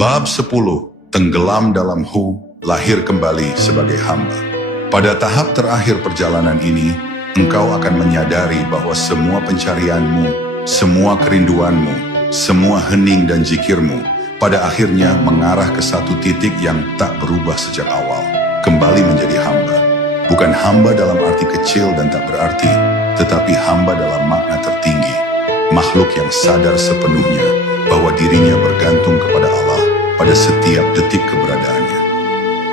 Bab 10. Tenggelam dalam Hu, lahir kembali sebagai hamba. Pada tahap terakhir perjalanan ini, engkau akan menyadari bahwa semua pencarianmu, semua kerinduanmu, semua hening dan zikirmu, pada akhirnya mengarah ke satu titik yang tak berubah sejak awal, kembali menjadi hamba. Bukan hamba dalam arti kecil dan tak berarti, tetapi hamba dalam makna tertinggi, makhluk yang sadar sepenuhnya bahwa dirinya bergantung kepada Allah pada setiap detik keberadaannya.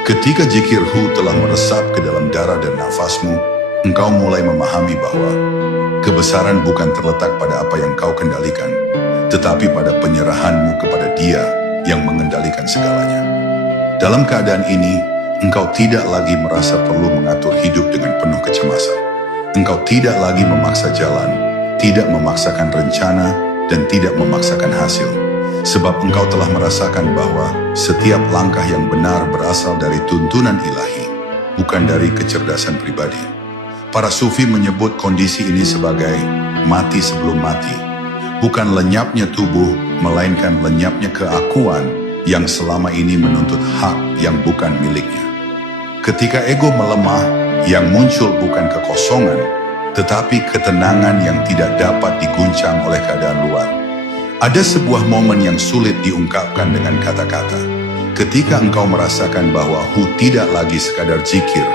Ketika zikir Hu telah meresap ke dalam darah dan nafasmu, engkau mulai memahami bahwa kebesaran bukan terletak pada apa yang kau kendalikan, tetapi pada penyerahanmu kepada Dia yang mengendalikan segalanya. Dalam keadaan ini, engkau tidak lagi merasa perlu mengatur hidup dengan penuh kecemasan. Engkau tidak lagi memaksa jalan, tidak memaksakan rencana, dan tidak memaksakan hasil. Sebab engkau telah merasakan bahwa setiap langkah yang benar berasal dari tuntunan ilahi, bukan dari kecerdasan pribadi. Para sufi menyebut kondisi ini sebagai mati sebelum mati. Bukan lenyapnya tubuh, melainkan lenyapnya keakuan yang selama ini menuntut hak yang bukan miliknya. Ketika ego melemah, yang muncul bukan kekosongan, tetapi ketenangan yang tidak dapat diguncang oleh keadaan luar. Ada sebuah momen yang sulit diungkapkan dengan kata-kata. Ketika engkau merasakan bahwa Hu tidak lagi sekadar zikir,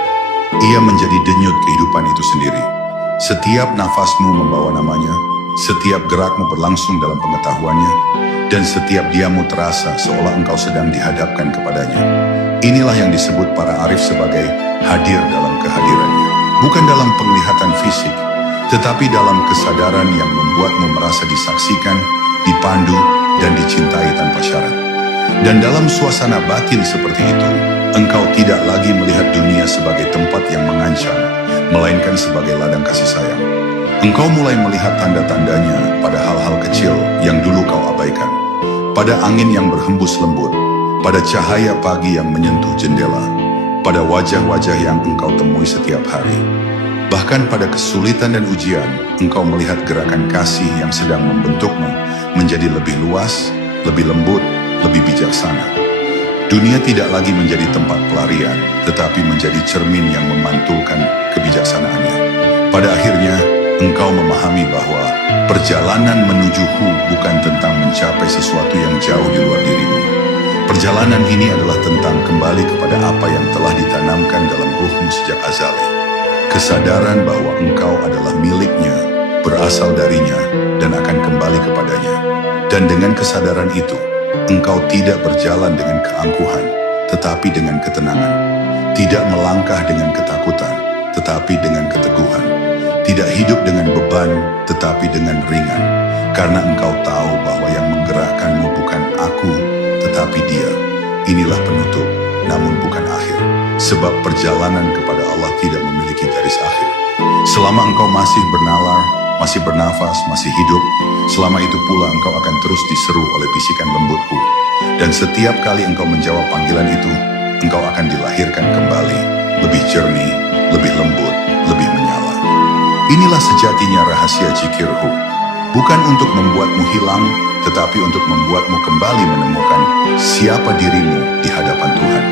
ia menjadi denyut kehidupan itu sendiri. Setiap nafasmu membawa namanya, setiap gerakmu berlangsung dalam pengetahuannya, dan setiap diammu terasa seolah engkau sedang dihadapkan kepadanya. Inilah yang disebut para arif sebagai hadir dalam kehadirannya. Bukan dalam penglihatan fisik, tetapi dalam kesadaran yang membuatmu merasa disaksikan, dipandu, dan dicintai tanpa syarat. Dan dalam suasana batin seperti itu, engkau tidak lagi melihat dunia sebagai tempat yang mengancam, melainkan sebagai ladang kasih sayang. Engkau mulai melihat tanda-tandanya pada hal-hal kecil yang dulu kau abaikan. Pada angin yang berhembus lembut, pada cahaya pagi yang menyentuh jendela, pada wajah-wajah yang engkau temui setiap hari. Bahkan pada kesulitan dan ujian, engkau melihat gerakan kasih yang sedang membentukmu menjadi lebih luas, lebih lembut, lebih bijaksana. Dunia tidak lagi menjadi tempat pelarian, tetapi menjadi cermin yang memantulkan kebijaksanaannya. Pada akhirnya, engkau memahami bahwa perjalanan menuju Hu bukan tentang mencapai sesuatu yang jauh di luar dirimu. Perjalanan ini adalah tentang kembali kepada apa yang telah ditanamkan dalam ruhmu sejak azali. Kesadaran bahwa engkau adalah miliknya, berasal darinya, dan akan kembali kepadanya. Dan dengan kesadaran itu, engkau tidak berjalan dengan keangkuhan, tetapi dengan ketenangan. Tidak melangkah dengan ketakutan, tetapi dengan keteguhan. Tidak hidup dengan beban, tetapi dengan ringan. Karena engkau tahu bahwa yang menggerakkanmu bukan aku, tetapi Dia. Inilah penutup, namun bukan akhir. Sebab perjalanan kepada Allah tidak memiliki garis akhir. Selama engkau masih bernalar, masih bernafas, masih hidup, selama itu pula engkau akan terus diseru oleh bisikan lembutku. Dan setiap kali engkau menjawab panggilan itu, engkau akan dilahirkan kembali, lebih jernih, lebih lembut, lebih menyala. Inilah sejatinya rahasia zikir Hu. Bukan untuk membuatmu hilang, tetapi untuk membuatmu kembali menemukan siapa dirimu di hadapan Tuhan.